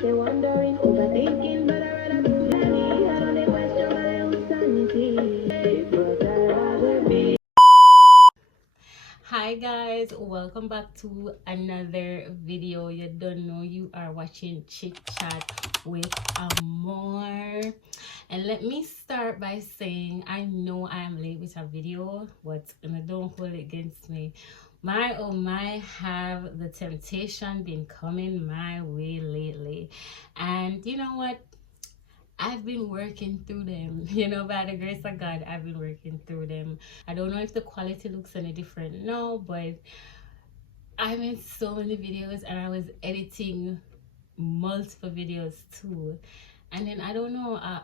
They wondering, overthinking, but I rather be steady. I don't question my own sanity, but I rather be. Hi guys, welcome back to another video. You don't know you are watching Chit Chat with Amor. And let me start by saying I know I am late with a video, but don't hold it against me. My oh my, have the temptation been coming my way lately. And you know what? I've been working through them, by the grace of God, I've been working through them. I don't know if the quality looks any different now, but I made so many videos and I was editing multiple videos too. And then I don't know, I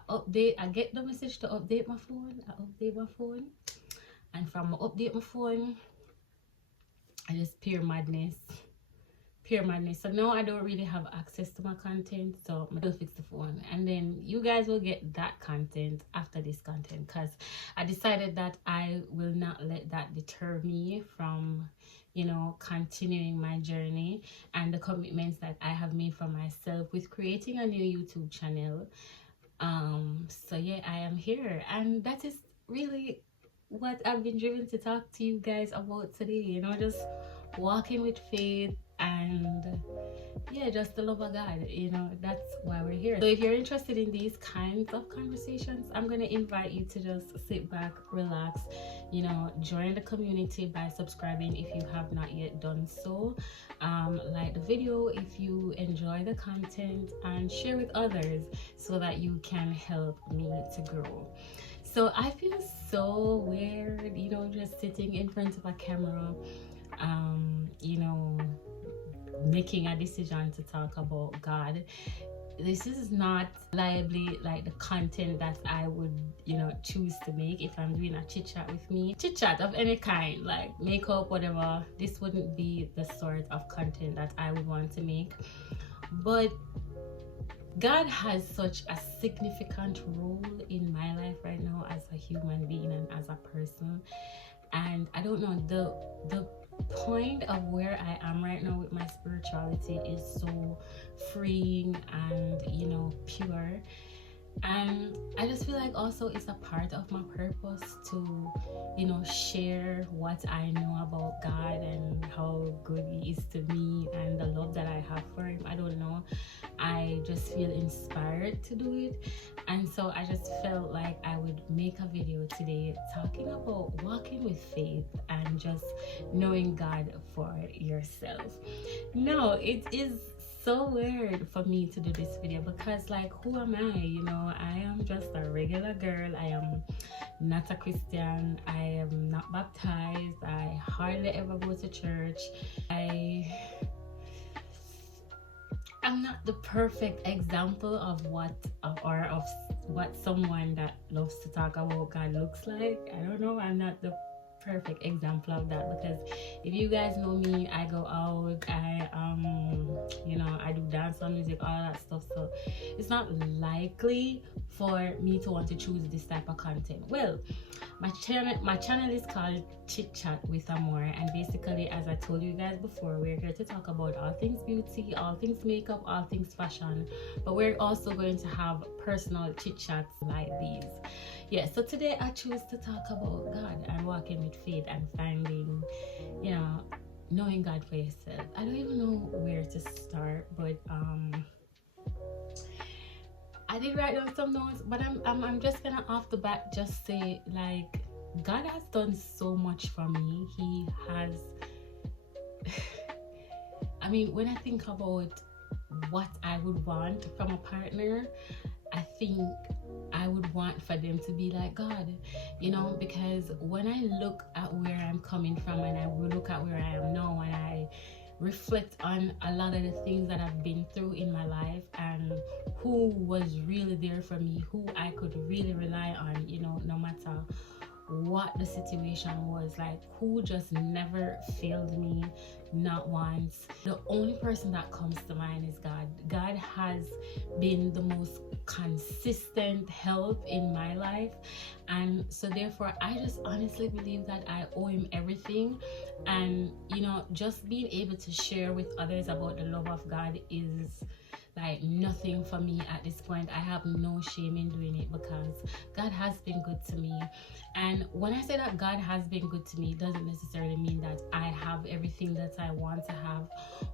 get the message to update my phone. I update my phone. And from update my phone, I just pure madness. So now I don't really have access to my content, so I will fix the phone, and then you guys will get that content after this content, because I decided that I will not let that deter me from continuing my journey and the commitments that I have made for myself with creating a new YouTube channel. So yeah, I am here, and that is really what I've been driven to talk to you guys about today, just walking with faith, and yeah, just the love of God. That's why we're here. So if you're interested in these kinds of conversations, I'm gonna invite you to just sit back, relax, join the community by subscribing if you have not yet done so. Like the video if you enjoy the content, and share with others so that you can help me to grow. So I feel so weird, just sitting in front of a camera, making a decision to talk about God. This is not liably like the content that I would, choose to make if I'm doing a chit chat with me. Chit chat of any kind, like makeup, whatever. This wouldn't be the sort of content that I would want to make. But God has such a significant role in my life right now as a human being and as a person. And I don't know, the point of where I am right now with my spirituality is so freeing and pure. And I just feel like also it's a part of my purpose to share what I know about God and how good he is to me and the love that I have for him. I don't know, I just feel inspired to do it, and so I just felt like I would make a video today talking about walking with faith and just knowing God for yourself. No, it is so weird for me to do this video because, like, who am I? I am just a regular girl. I am not a Christian. I am not baptized. I hardly ever go to church. I'm not the perfect example of what someone that loves to talk about God looks like. I don't know, I'm not the perfect example of that, because if you guys know me, I go out, I do dance on music, all that stuff, so it's not likely for me to want to choose this type of content. Well, my channel is called Chit Chat with Amor, and basically, as I told you guys before, we're here to talk about all things beauty, all things makeup, all things fashion, but we're also going to have personal chit chats like these. Yeah, so today I choose to talk about God and walking with faith and finding, knowing God for yourself. I don't even know where to start, but I did write down some notes, but I'm just gonna off the bat just say, like, God has done so much for me. He has I mean, when I think about what I would want from a partner, I think I would want for them to be like God, because when I look at where I'm coming from and I will look at where I am now, and I reflect on a lot of the things that I've been through in my life and who was really there for me, who I could really rely on, no matter what the situation was, like, who just never failed me, not once. The only person that comes to mind is God. God has been the most consistent help in my life, and so therefore I just honestly believe that I owe him everything. And just being able to share with others about the love of God is like nothing for me at this point. I have no shame in doing it because God has been good to me. And when I say that God has been good to me, it doesn't necessarily mean that I have everything that I want to have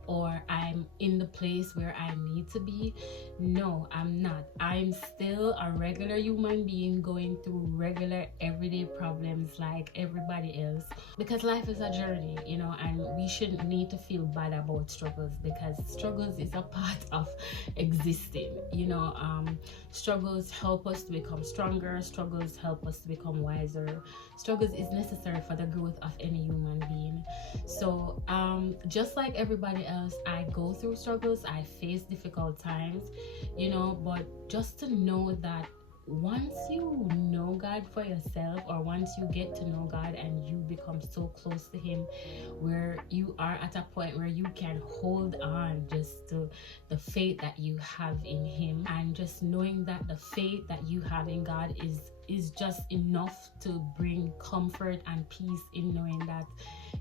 or I'm in the place where I need to be. No, I'm not. I'm still a regular human being going through regular everyday problems like everybody else, because life is a journey, you know, and we shouldn't need to feel bad about struggles, because struggles is a part of existing, you know. Struggles help us to become stronger. Struggles help us to become wiser. Struggles is necessary for the growth of any human being. So just like everybody else, I go through struggles, I face difficult times, you know, but just to know that once you know God for yourself, or once you get to know God and you become so close to him where you are at a point where you can hold on just to the faith that you have in him, and just knowing that the faith that you have in God is just enough to bring comfort and peace in knowing that,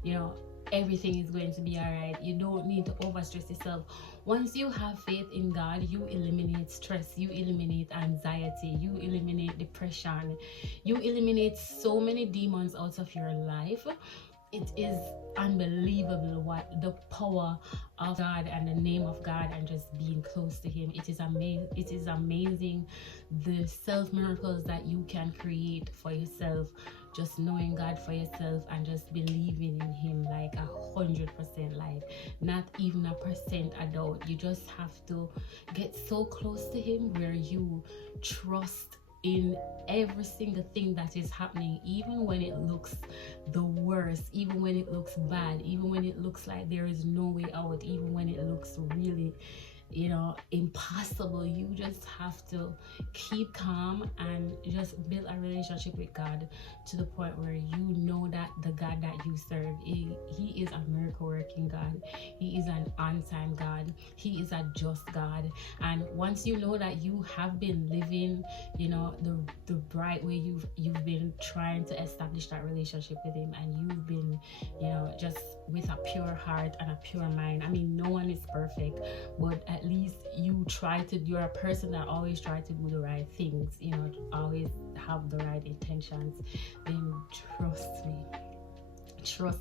you know, everything is going to be all right. You don't need to overstress yourself. Once you have faith in God, you eliminate stress, you eliminate anxiety, you eliminate depression, you eliminate so many demons out of your life. It is unbelievable what the power of God and the name of God and just being close to him. It is amazing. It is amazing the self miracles that you can create for yourself, just knowing God for yourself and just believing in him like 100%, like not even a percent a doubt. You just have to get so close to him where you trust in every single thing that is happening, even when it looks the worst, even when it looks bad, even when it looks like there is no way out, even when it looks really, you know, impossible. You just have to keep calm and just build a relationship with God to the point where you know that the God that you serve, he is a miracle working God. He is an on-time God. He is a just God. And once you know that you have been living, you know, the bright way, you've been trying to establish that relationship with him, and you've been, you know, just with a pure heart and a pure mind. I mean, no one is perfect, but at least you're a person that always try to do the right things, you know, always have the right intentions. Then trust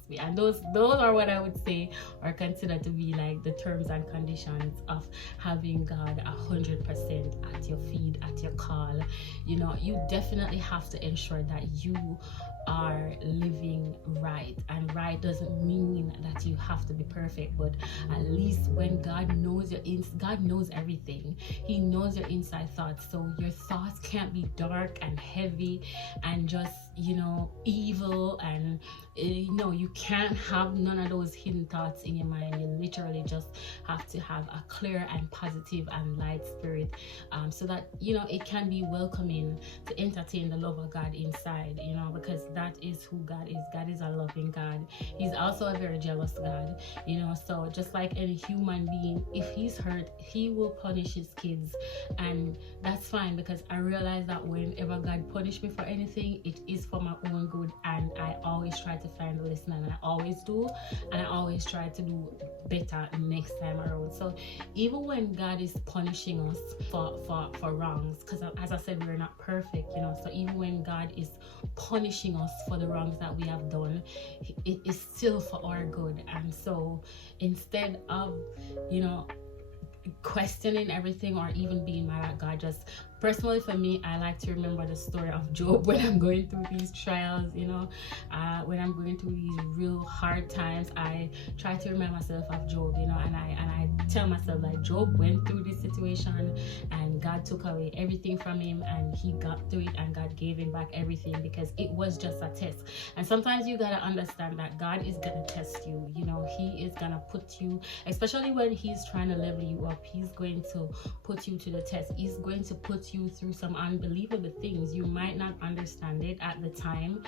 me, and those are what I would say are considered to be like the terms and conditions of having God 100% at your feet, at your call. You know, you definitely have to ensure that you are living right, and right doesn't mean that you have to be perfect, but at least when God knows God knows everything. He knows your inside thoughts, so your thoughts can't be dark and heavy and just, you know, evil, and no, you can't have none of those hidden thoughts in your mind. You literally just have to have a clear and positive and light spirit, so that, you know, it can be welcoming to entertain the love of God inside, you know, because that is who God is. God is a loving God. He's also a very jealous God, you know. So just like any human being, if he's hurt, he will punish his kids, and that's fine, because I realize that whenever God punishes me for anything, it is for my own good, and I always try to find a lesson, and I always do, and I always try to do better next time around. So even when God is punishing us for wrongs, because as I said, we're not perfect, you know, so even when God is punishing us for the wrongs that we have done, it is still for our good. And so instead of, you know, questioning everything or even being mad at God, just personally for me, I like to remember the story of Job when I'm going through these trials, you know, when I'm going through these real hard times. I try to remind myself of Job, you know, and I tell myself like Job went through this situation and God took away everything from him, and he got through it, and God gave him back everything, because it was just a test. And sometimes you gotta understand that God is gonna test you, you know. He is gonna put you, especially when he's trying to level you up, he's going to put you to the test. He's going to put you through some unbelievable things. You might not understand it at the time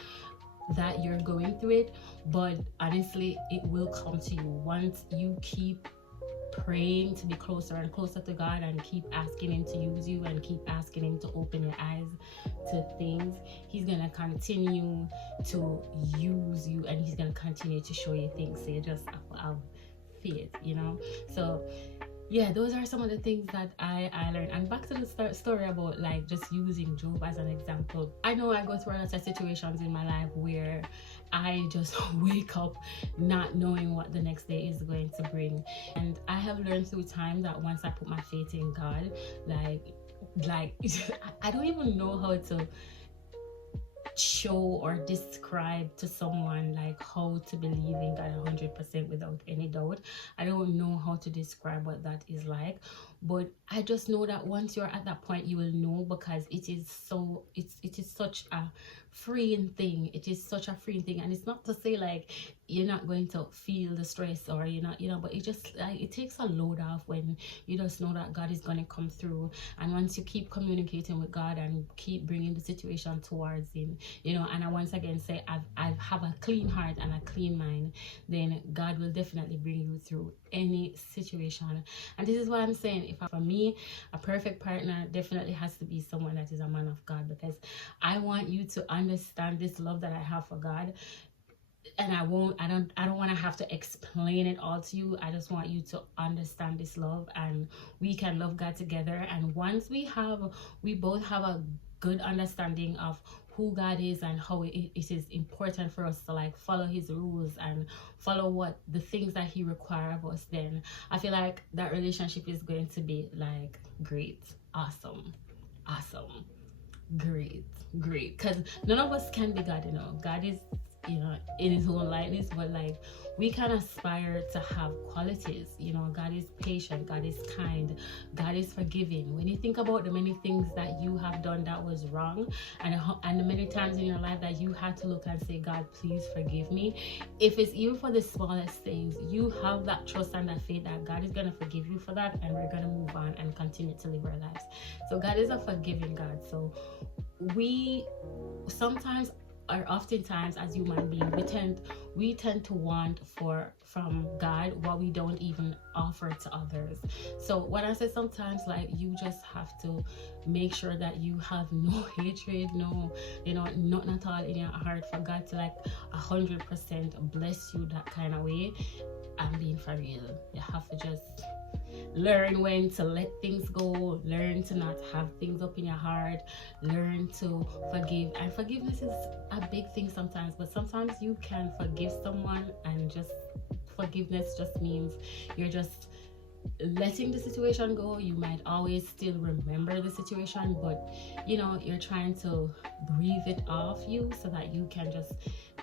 that you're going through it, but honestly, it will come to you once you keep praying to be closer and closer to God, and keep asking him to use you, and keep asking him to open your eyes to things. He's gonna continue to use you, and he's gonna continue to show you things. So you just have faith, you know. So yeah, those are some of the things that I learned. And back to the story about like just using Job as an example. I know I go through a lot of situations in my life where I just wake up not knowing what the next day is going to bring. And I have learned through time that once I put my faith in God, like I don't even know how to show or describe to someone like how to believe in God 100% without any doubt. I don't know how to describe what that is like, but I just know that once you're at that point, you will know, because it is such a freeing thing. It is such a freeing thing. And it's not to say like you're not going to feel the stress, or you're not, but it just like it takes a load off when you just know that God is going to come through. And once you keep communicating with God and keep bringing the situation towards him, and I once again say I have a clean heart and a clean mind, then God will definitely bring you through any situation. And this is why I'm saying, if for me, a perfect partner definitely has to be someone that is a man of God, because I want you to understand this love that I have for God. And I don't want to have to explain it all to you. I just want you to understand this love, and we can love God together. And once we both have a good understanding of who God is and how it is important for us to like follow his rules and follow what the things that he requires of us, then I feel like that relationship is going to be like great, awesome, great, because none of us can be God. God is in his own likeness, but like we can aspire to have qualities. God is patient, God is kind, God is forgiving. When you think about the many things that you have done that was wrong, and the many times in your life that you had to look and say, God, please forgive me, if it's even for the smallest things, you have that trust and that faith that God is going to forgive you for that, and we're going to move on and continue to live our lives. So God is a forgiving God. So we sometimes, or oftentimes as human beings, we tend to want from God what we don't even offer to others. So when I say sometimes, like, you just have to make sure that you have no hatred, nothing at all in your heart, for God to like 100% bless you that kind of way. I'm being for real. You have to just learn when to let things go, learn to not have things up in your heart, learn to forgive. And forgiveness is a big thing sometimes, but sometimes you can forgive someone and just forgiveness just means you're just letting the situation go. You might always still remember the situation, but you're trying to breathe it off you so that you can just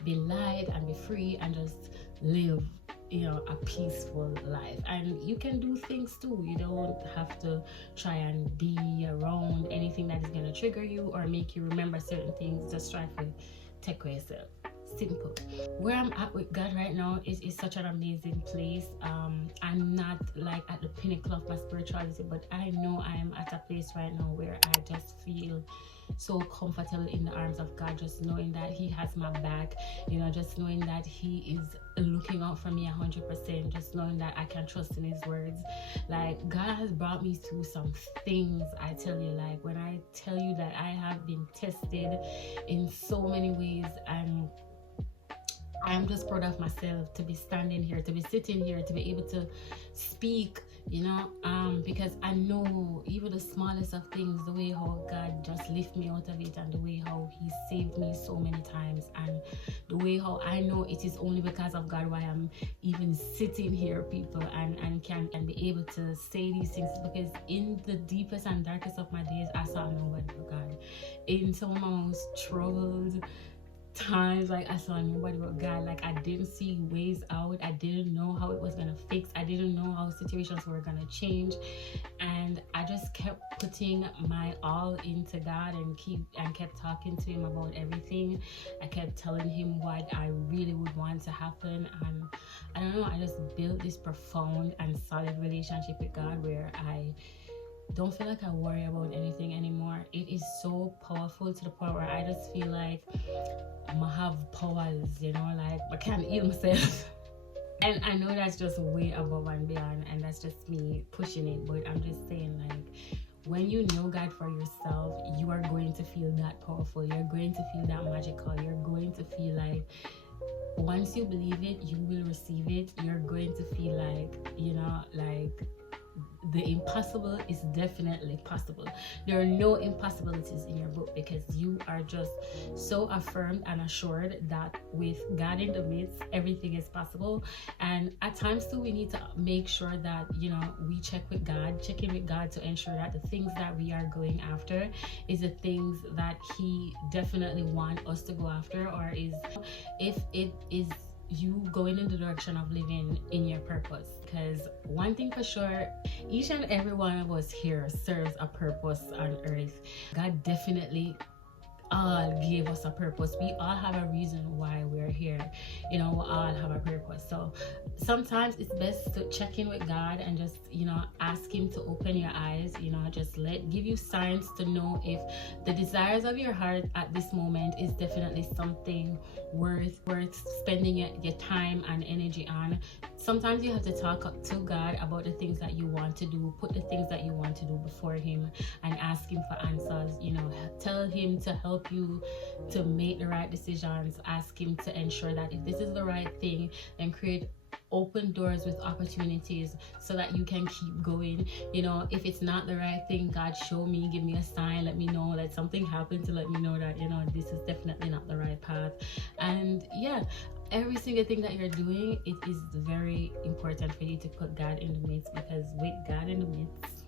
be light and be free and just live a peaceful life. And you can do things too. You don't have to try and be around anything that is going to trigger you or make you remember certain things. Just try to take care of yourself. Simple. Where I'm at with God right now is such an amazing place. I'm not like at the pinnacle of my spirituality, but I know I'm at a place right now where I just feel so comfortable in the arms of God, just knowing that he has my back, just knowing that he is looking out for me 100%, just knowing that I can trust in his words. Like, God has brought me through some things, I tell you. Like, when I tell you that I have been tested in so many ways, and I'm just proud of myself to be standing here, to be sitting here, to be able to speak, because I know even the smallest of things, the way how God just lift me out of it, and the way how he saved me so many times, and the way how I know it is only because of God why I'm even sitting here, people, and can be able to say these things, because in the deepest and darkest of my days, I saw nobody but God. In some of my most troubled times, like, I saw nobody but God. Like, I didn't see ways out. I didn't know how it was gonna fix. I didn't know how situations were gonna change, and I just kept putting my all into God and kept talking to him about everything. I kept telling him what I really would want to happen, and I don't know, I just built this profound and solid relationship with God where I don't feel like I worry about anything anymore. It is so powerful to the point where I just feel like I have powers, like I can't heal myself. And I know that's just way above and beyond, and that's just me pushing it, but I'm just saying, like, when you know God for yourself, you are going to feel that powerful. You're going to feel that magical. You're going to feel like once you believe it, you will receive it. You're going to feel like, like the impossible is definitely possible. There are no impossibilities in your book, because you are just so affirmed and assured that with God in the midst, everything is possible. And at times too, we need to make sure that, you know, we check in with God to ensure that the things that we are going after is the things that He definitely wants us to go after, or is, if it is you going in the direction of living in your purpose. Because one thing for sure, each and every one of us here serves a purpose on earth. God definitely all gave us a purpose. We all have a reason why we're here. You know, we all have a purpose. So sometimes it's best to check in with God and just, you know, ask Him to open your eyes, you know, just give you signs to know if the desires of your heart at this moment is definitely something worth spending your time and energy on. Sometimes you have to talk to God about the things that you want to do, put the things that you want to do before Him and ask Him for answers. You know, tell Him to help you to make the right decisions. Ask Him to ensure that if this is the right thing, then create open doors with opportunities so that you can keep going. You know, if it's not the right thing, God, show me, give me a sign, let me know, let something happen to let me know that, you know, this is definitely not the right path. And yeah, every single thing that you're doing, it is very important for you to put God in the midst, because with God in the midst,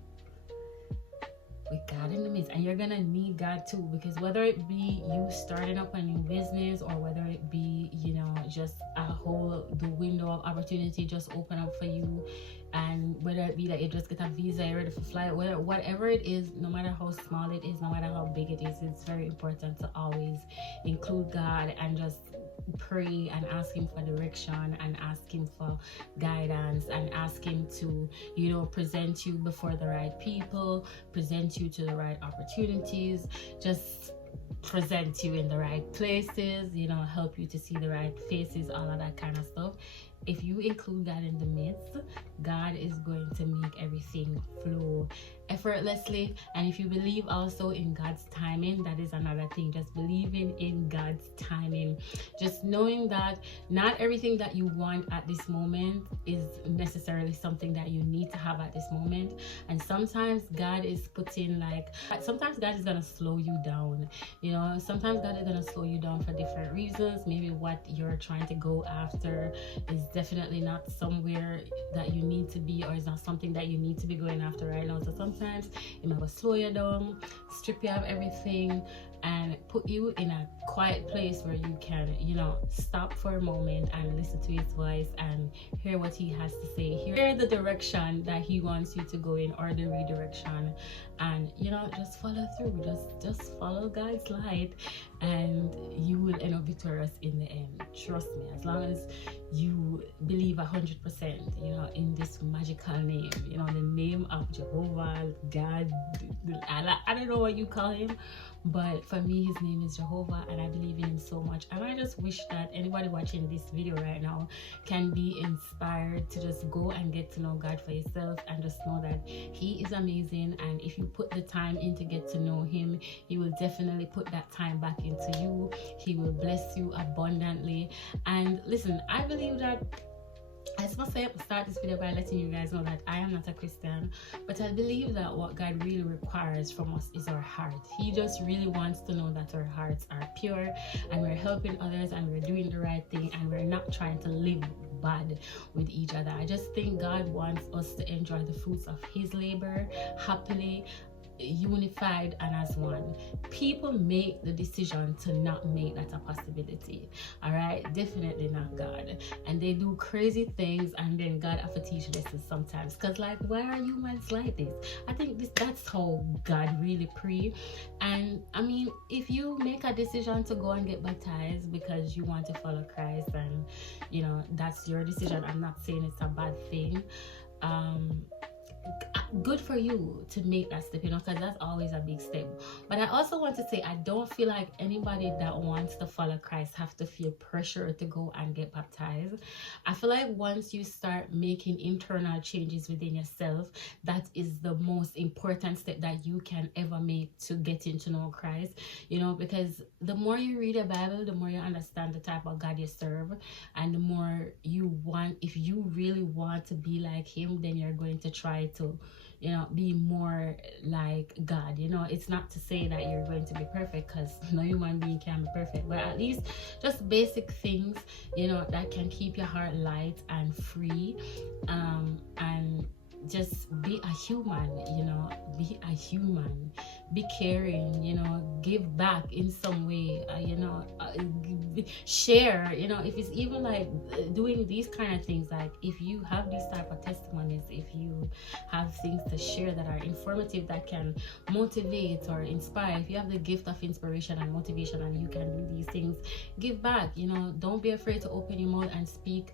and you're gonna need God too, because whether it be you starting up a new business, or whether it be, you know, just the window of opportunity just open up for you, and whether it be that you just get a visa, you're ready for flight, whatever it is, no matter how small it is, no matter how big it is, it's very important to always include God and just pray and ask Him for direction and ask Him for guidance and ask Him to, you know, present you before the right people, present you to the right opportunities, just present you in the right places, you know, help you to see the right faces, all of that kind of stuff. If you include God in the midst, God is going to make everything flow effortlessly. And if you believe also in God's timing, that is another thing. Just believing in God's timing, just knowing that not everything that you want at this moment is necessarily something that you need to have at this moment. And sometimes God is sometimes God is gonna slow you down. You know, sometimes God is gonna slow you down for different reasons. Maybe what you're trying to go after is definitely not somewhere that you need to be, or is not something that you need to be going after right now. So sometimes it might slow you down, strip you of everything, and put you in a quiet place where you can, you know, stop for a moment and listen to His voice and hear what He has to say, hear the direction that He wants you to go in, or the redirection, and, you know, just follow through. Just follow God's light, and you will end up victorious in the end. Trust me, as long as you believe 100%, you know, in this magical name, you know, the name of Jehovah, God, I don't know what you call Him, but for me, His name is Jehovah, and I believe in Him so much. And I just wish that anybody watching this video right now can be inspired to just go and get to know God for yourself, and just know that He is amazing. And if you put the time in to get to know Him, He will definitely put that time back into you. He will bless you abundantly. And listen, I believe that, I just must start this video by letting you guys know that I am not a Christian, but I believe that what God really requires from us is our heart. He just really wants to know that our hearts are pure, and we're helping others, and we're doing the right thing, and we're not trying to live bad with each other. I just think God wants us to enjoy the fruits of His labor happily, unified and as one. People make the decision to not make that a possibility. All right, definitely not God. And they do crazy things, and then God have to teach lessons sometimes, because like, why are humans like this? I think that's how God really pre. And I mean, if you make a decision to go and get baptized because you want to follow Christ, and you know, that's your decision, I'm not saying it's a bad thing. Good for you to make that step, you know, because that's always a big step. But I also want to say, I don't feel like anybody that wants to follow Christ have to feel pressure to go and get baptized. I feel like once you start making internal changes within yourself, that is the most important step that you can ever make to getting to know Christ, you know, because the more you read the Bible, the more you understand the type of God you serve, and the more you want, if you really want to be like Him, then you're going to try to be more like God. It's not to say that you're going to be perfect, because no human being can be perfect, but at least just basic things that can keep your heart light and free, and just be a human. Be a human, be caring, give back in some way, share, if it's even like doing these kind of things. Like if you have these type of testimonies, if you have things to share that are informative, that can motivate or inspire, if you have the gift of inspiration and motivation and you can do these things, give back. Don't be afraid to open your mouth and speak,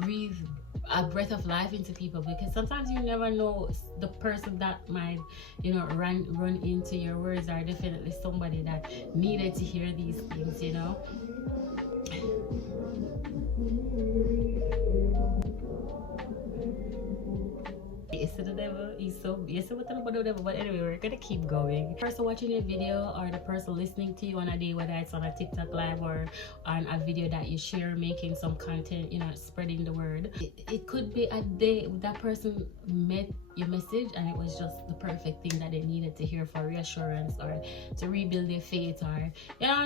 breathe a breath of life into people, because sometimes you never know, the person that might run into your words are definitely somebody that needed to hear these things. Yes, to the devil. He's so yes, with the devil. But anyway, we're gonna keep going. The person watching your video or the person listening to you on a day, whether it's on a TikTok live or on a video that you share, making some content, spreading the word. It could be a day that person met your message and it was just the perfect thing that they needed to hear for reassurance or to rebuild their faith, or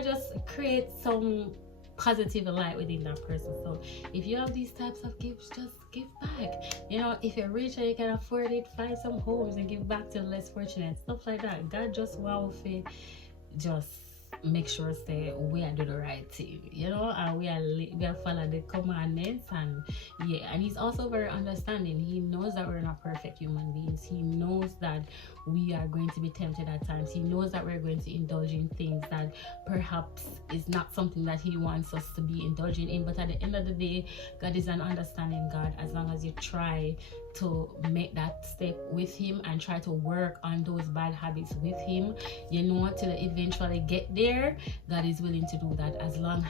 just create some positive light within that person. So if you have these types of gifts, just give back. If you're rich and you can afford it, find some homes and give back to the less fortunate, stuff like that. God just want to just make sure say we are doing the right thing, and we are follow the commandments, and he's also very understanding. He knows that we're not perfect human beings. He knows that we are going to be tempted at times. He knows that we're going to indulge in things that perhaps is not something that he wants us to be indulging in. But at the end of the day, God is an understanding God. As long as you try to make that step with him and try to work on those bad habits with him, till eventually get there, God is willing to do that, as long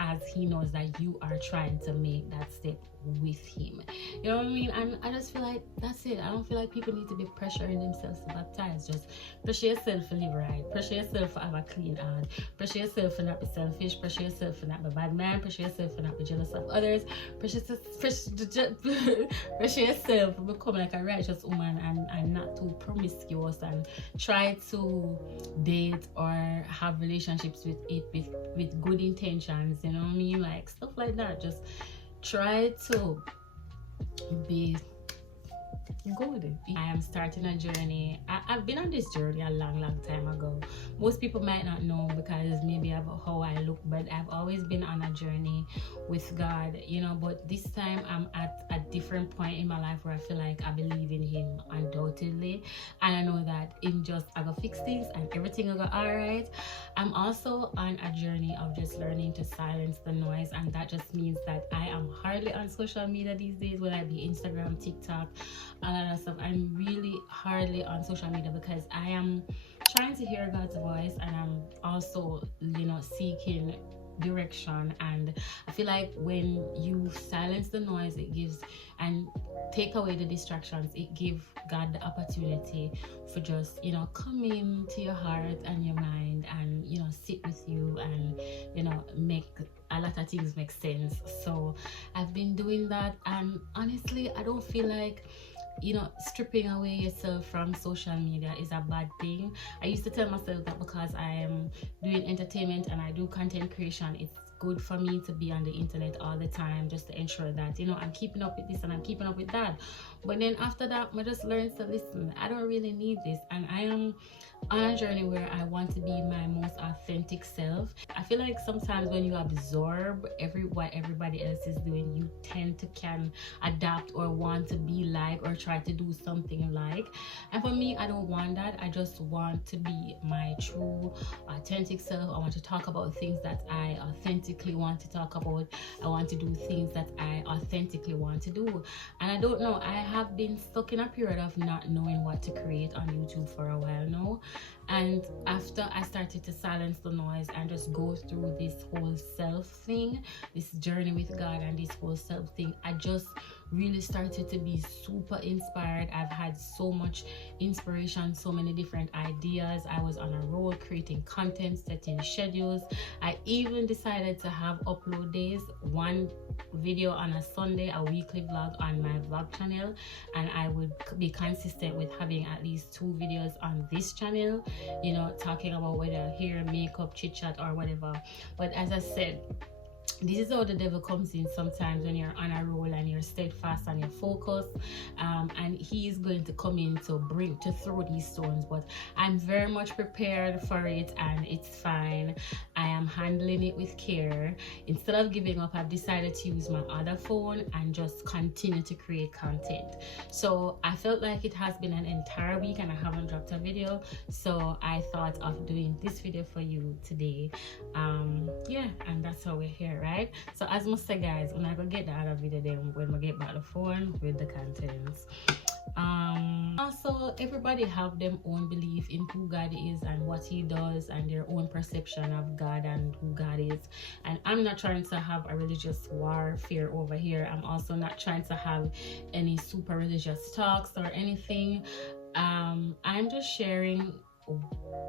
as he knows that you are trying to make that step with him. You know what I mean? And I just feel like that's it. I don't feel like people need to be pressuring themselves to baptize. Just pressure yourself to live right, pressure yourself to have a clean heart, pressure yourself to not be selfish, pressure yourself to not be bad man, pressure yourself to not be jealous of others, pressure yourself to become like a righteous woman and not too promiscuous, and try to date or have relationships with good intentions. You know what I mean? Like stuff like that. Just try to be good. I am starting a journey. I've been on this journey a long time ago. Most people might not know because maybe of how I look, but I've always been on a journey with God, but this time I'm at a different point in my life where I feel like I believe in him undoubtedly, and I know that I go fix things and everything will go all right. I'm also on a journey of just learning to silence the noise, and that just means that I am hardly on social media these days, whether it be Instagram, TikTok, all of that stuff. I'm really hardly on social media because I am trying to hear God's voice, and I'm also seeking direction. And I feel like when you silence the noise, it gives and take away the distractions, it gives God the opportunity for just come into your heart and your mind and sit with you and make a lot of things make sense. So I've been doing that, and honestly I don't feel like stripping away yourself from social media is a bad thing. I used to tell myself that because I am doing entertainment and I do content creation, it's good for me to be on the internet all the time, just to ensure that I'm keeping up with this and I'm keeping up with that. But then after that I just learned to listen. I don't really need this, and I am on a journey where I want to be my most authentic self. I feel like sometimes when you absorb what everybody else is doing, you tend to can adapt or want to be like or try to do something like. And for me, I don't want that. I just want to be my true authentic self. I want to talk about things that I authentically want to talk about. I want to do things that I authentically want to do. And I don't know, I have been stuck in a period of not knowing what to create on YouTube for a while now. And after I started to silence the noise and just go through this whole self thing, this journey with God and this whole self thing, I just really started to be super inspired. I've had so much inspiration, so many different ideas. I was on a roll creating content, setting schedules. I even decided to have upload days, one video on a Sunday, a weekly vlog on my vlog channel, and I would be consistent with having at least 2 videos on this channel, you know, talking about whether hair, makeup, chit chat, or whatever. But as I said, this is how the devil comes in sometimes when you're on a roll and you're steadfast and you're focused, and he's going to come in to throw these stones. But I'm very much prepared for it, and it's fine. I am handling it with care. Instead of giving up, I've decided to use my other phone and just continue to create content. So I felt like it has been an entire week and I haven't dropped a video, so I thought of doing this video for you today. Yeah, and that's how we're here, right? So as I say, guys, when I go get the other video, then when we get back the phone with the contents. Also, everybody have their own belief in who God is and what he does, and their own perception of God and who God is. And I'm not trying to have a religious warfare over here. I'm also not trying to have any super religious talks or anything. I'm just sharing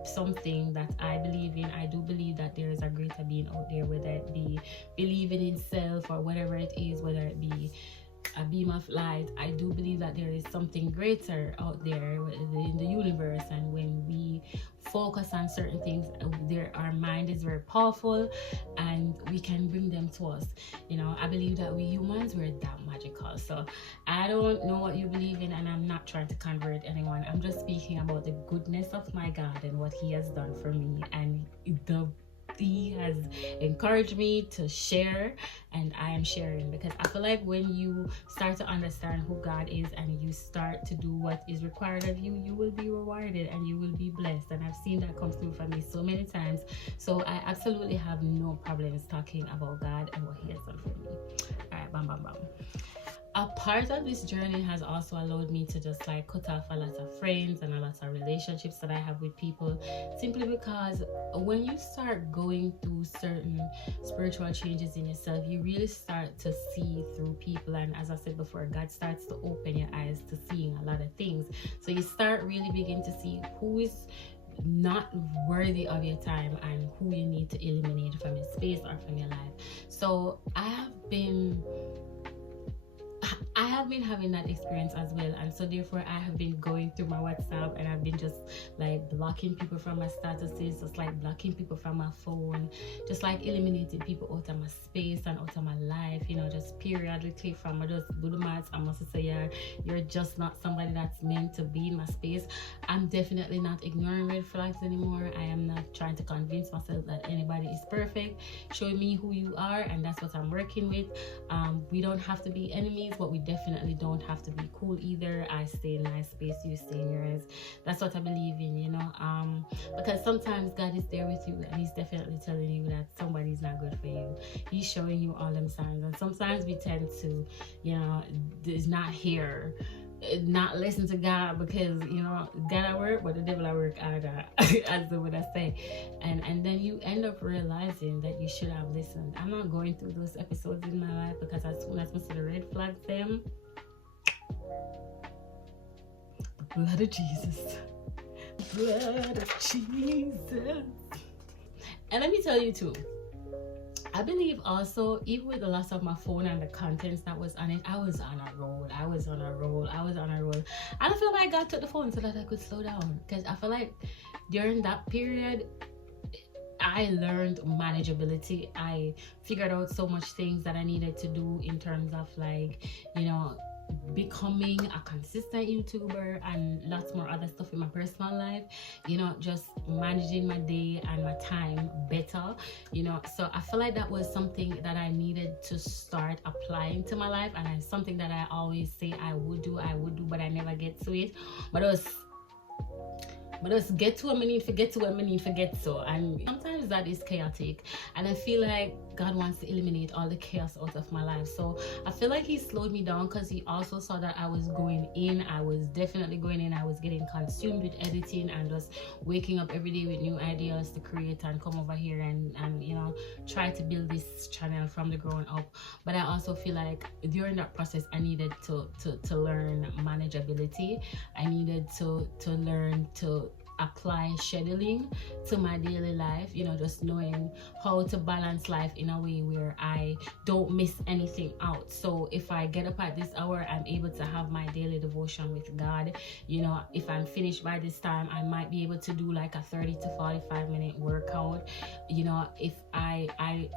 something that I believe in. I do believe that there is a greater being out there, whether it be believing in self or whatever it is, whether it be a beam of light. I do believe that there is something greater out there in the universe, and when we focus on certain things, our mind is very powerful and we can bring them to us. You know, I believe that we humans, we're that magical. So I don't know what you believe in, and I'm not trying to convert anyone. I'm just speaking about the goodness of my God and what he has done for me, and he has encouraged me to share, and I am sharing, because I feel like when you start to understand who God is and you start to do what is required of you, you will be rewarded and you will be blessed. And I've seen that come through for me so many times. So I absolutely have no problems talking about God and what he has done for me. All right, bam, bam, bam. A part of this journey has also allowed me to just like cut off a lot of friends and a lot of relationships that I have with people, simply because when you start going through certain spiritual changes in yourself, you really start to see through people. And as I said before, God starts to open your eyes to seeing a lot of things. So you start really begin to see who is not worthy of your time and who you need to eliminate from your space or from your life. So I have been having that experience as well, and so therefore I have been going through my WhatsApp and I've been just like blocking people from my statuses, just like blocking people from my phone, just like eliminating people out of my space and out of my life, you know, just periodically from just do the maths. I must say, you're just not somebody that's meant to be in my space. I'm definitely not ignoring red flags anymore. I am not trying to convince myself that anybody is perfect. Show me who you are, and that's what I'm working with. We don't have to be enemies, but we definitely don't have to be cool either. I stay in my space, you stay in yours. That's what I believe in, you know, because sometimes God is there with you and he's definitely telling you that somebody's not good for you. He's showing you all them signs, and sometimes we tend to, you know, is not here, not listen to God, because you know God at work but the devil at work harder, as the would I say, and then you end up realizing that you should have listened. I'm not going through those episodes in my life, because as soon as I see the red flags, them, the blood of Jesus, blood of Jesus. And let me tell you too, I believe also, even with the loss of my phone and the contents that was on it, I was on a roll. And I feel like God took the phone so that I could slow down, because I feel like during that period I learned manageability. I figured out so much things that I needed to do in terms of like, you know, becoming a consistent YouTuber and lots more other stuff in my personal life, you know, just managing my day and my time better, you know. So I feel like that was something that I needed to start applying to my life, and it's something that I always say I would do, but I never get to it. But us get to where I need to get to, and sometimes that is chaotic. And I feel like God wants to eliminate all the chaos out of my life. So I feel like he slowed me down because he also saw that I was going in. I was definitely going in. I was getting consumed with editing and just waking up every day with new ideas to create and come over here and you know, try to build this channel from the ground up. But I also feel like during that process I needed to learn manageability. I needed to learn to apply scheduling to my daily life, you know, just knowing how to balance life in a way where I don't miss anything out. So if I get up at this hour, I'm able to have my daily devotion with God. You know, if I'm finished by this time, I might be able to do like a 30 to 45 minute workout. You know, if I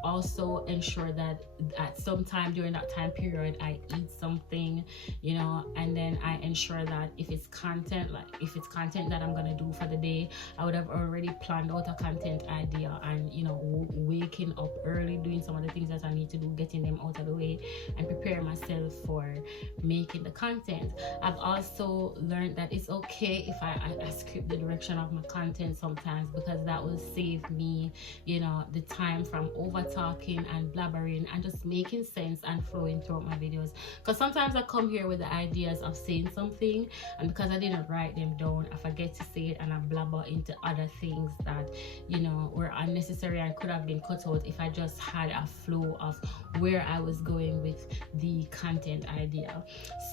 also ensure that at some time during that time period I eat something, you know, and then I ensure that if it's content, like if it's content that I'm gonna do for the day, I would have already planned out a content idea and, you know, waking up early, doing some of the things that I need to do, getting them out of the way and prepare myself for making the content. I've also learned that it's okay if I script the direction of my content sometimes, because that will save me, you know, the time from over talking and blabbering and just making sense and flowing throughout my videos. Because sometimes I come here with the ideas of saying something, and because I didn't write them down, I forget to say it and I blabber into other things that, you know, were unnecessary and could have been cut out if I just had a flow of where I was going with the content idea.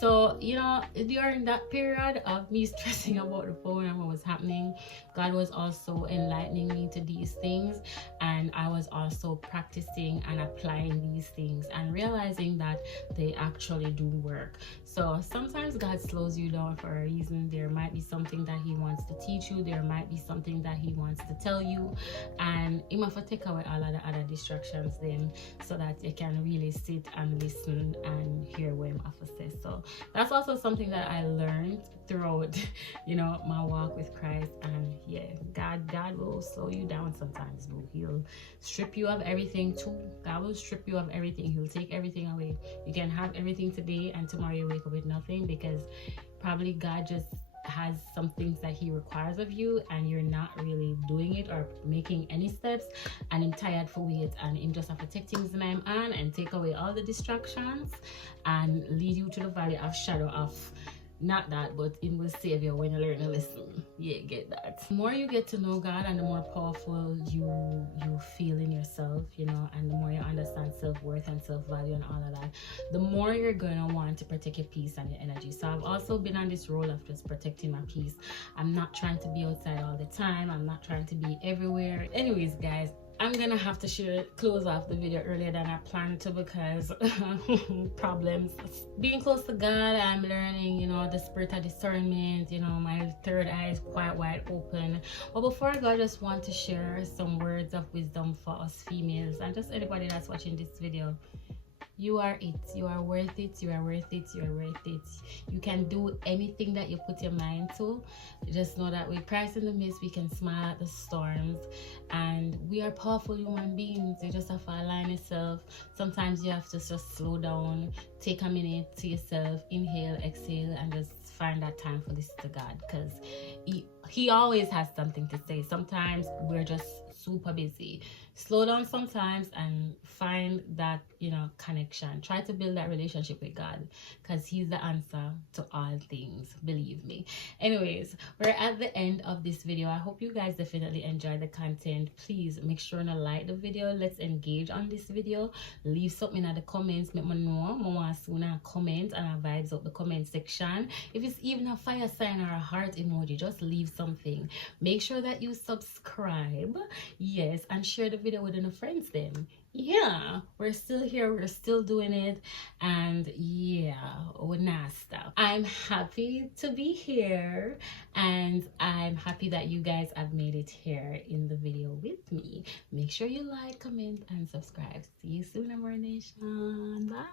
So, you know, during that period of me stressing about the phone and what was happening, God was also enlightening me to these things, and I was also practicing and applying these things and realizing that they actually do work. So sometimes God slows you down for a reason. There might be something that he wants to teach you, there might be something that he wants to tell you, and he must take away all of the other distractions then, so that you can really sit and listen and hear what him have to say. So that's also something that I learned throughout, you know, my walk with Christ. And yeah, God will slow you down sometimes. He'll strip you of everything too. God will strip you of everything. He'll take everything away. You can have everything today and tomorrow you wake up with nothing, because probably God just has some things that he requires of you and you're not really doing it or making any steps, and I'm tired for it, and him just have to take things in him on and take away all the distractions and lead you to the valley of shadow of, not that, but it will save you when you learn to listen. Yeah, get that. The more you get to know God and the more powerful you feel in yourself, you know, and the more you understand self-worth and self-value and all of that, the more you're gonna want to protect your peace and your energy. So I've also been on this role of just protecting my peace. I'm not trying to be outside all the time. I'm not trying to be everywhere. Anyways, guys, I'm gonna have to close off the video earlier than I planned to, because problems. Being close to God, I'm learning, you know, the spirit of discernment. You know, my third eye is quite wide open. But before I go, I just want to share some words of wisdom for us females and just anybody that's watching this video. You are it. You are worth it. You are worth it. You are worth it. You can do anything that you put your mind to. Just know that with Christ in the midst, we can smile at the storms, and we are powerful human beings. You just have to align yourself. Sometimes you have to just slow down, take a minute to yourself, inhale, exhale, and just find that time for this to God, because he always has something to say. Sometimes we're just super busy. Slow down sometimes and find that, you know, connection. Try to build that relationship with God, because he's the answer to all things, believe me. Anyways, we're at the end of this video. I hope you guys definitely enjoyed the content. Please make sure to like the video. Let's engage on this video. Leave something in the comments. Make me know more sooner. Comment and our vibes up the comment section. If it's even a fire sign or a heart emoji, just leave something. Make sure that you subscribe, yes, and share the video with your friends then. Yeah, we're still here, we're still doing it, and yeah, we're not stop. I'm happy to be here, and I'm happy that you guys have made it here in the video with me. Make sure you like, comment, and subscribe. See you soon, Amor Nation. Bye.